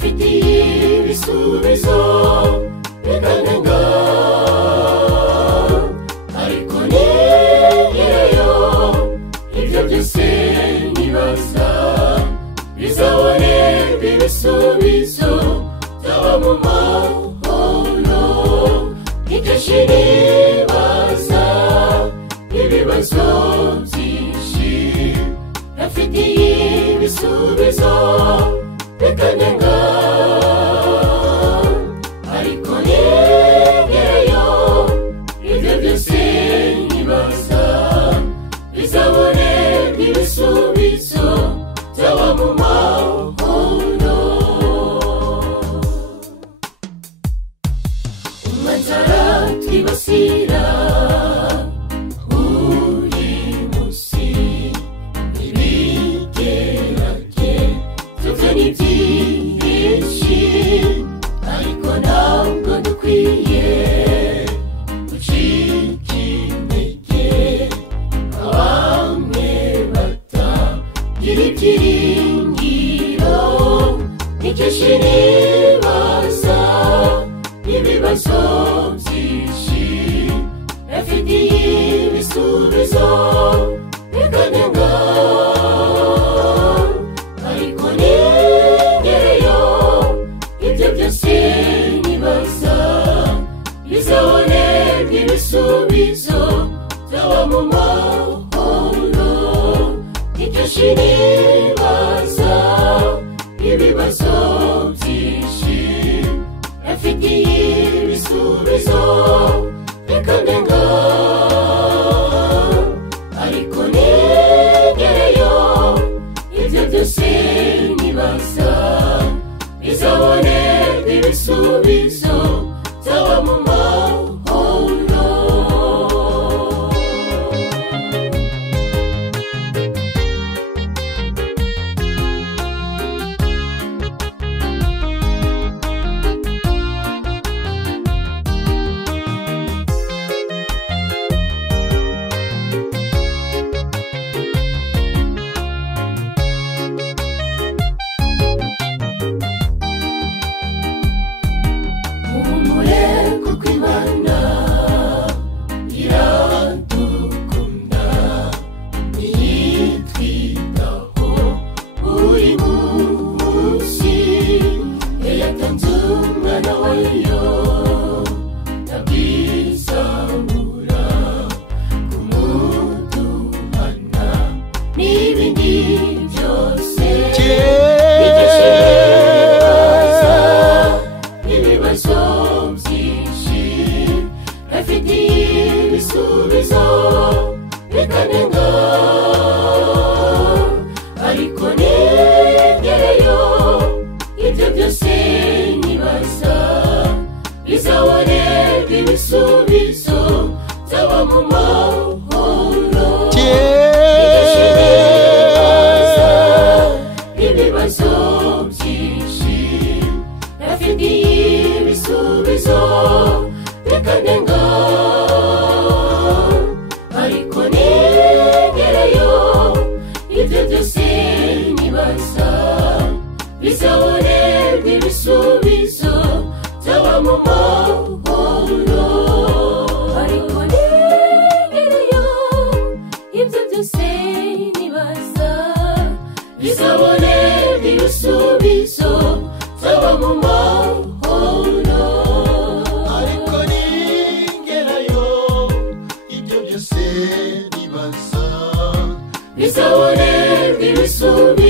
afitiye ibisubizo bikandenga, ariko nigerayo ibyo byose nibaza bizabonerwa ibisubizo byaba mu mahoro. Kenshi nibaza ibibazo byinshi afitiye ibisubizo bikandenga, ariko nigerayo ibyo byose nibaza bizabonerwa ibisubizo byaba mu mahoro. Umwanzara twibasira buri munsi, ibigerage byo ni byinshi, ariko ntabwo dukwiye gucika intege nka bamwe batagira ibyiringiro. Kenshi nibaza ibibazo byinshi afitiye ibisubizo bikandenga, ariko nigerayo ibyo byose nibaza bizabonerwa ibisubizo byaba mu mahoro. Kenshi nibaza ibibazo byinshi afitiye ibisubizo bikandenga, ariko nigerayo ibyo byose nibaza bizabonerwa ibisubizo byaba mu mahoro. Muhumure kuko Imana iradukunda, ntiyitwitaho buri munsi. Yatanze umwana wayo abwizamura kumuduhana n'ibindi byose. Ibibazo byinshi afitiye ibisubizo bikandenga, ariko nigerayo ibyo byose nibaza bizabonerwa ibisubizo byaba mu mahoro. Kenshi nibaza ibibazo byinshi afitiye ibisubizo bikandenga, ariko nigerayo ibyo byose nibaza bizabonerwa ibisubizo byaba mu mahoro. Ariko nigerayo ibyo byose nibaza bizabonerwa ibisubizo byaba mu mahoro. ariko nigerayo ibyo byose nibaza Bizabonerwa ibisubizo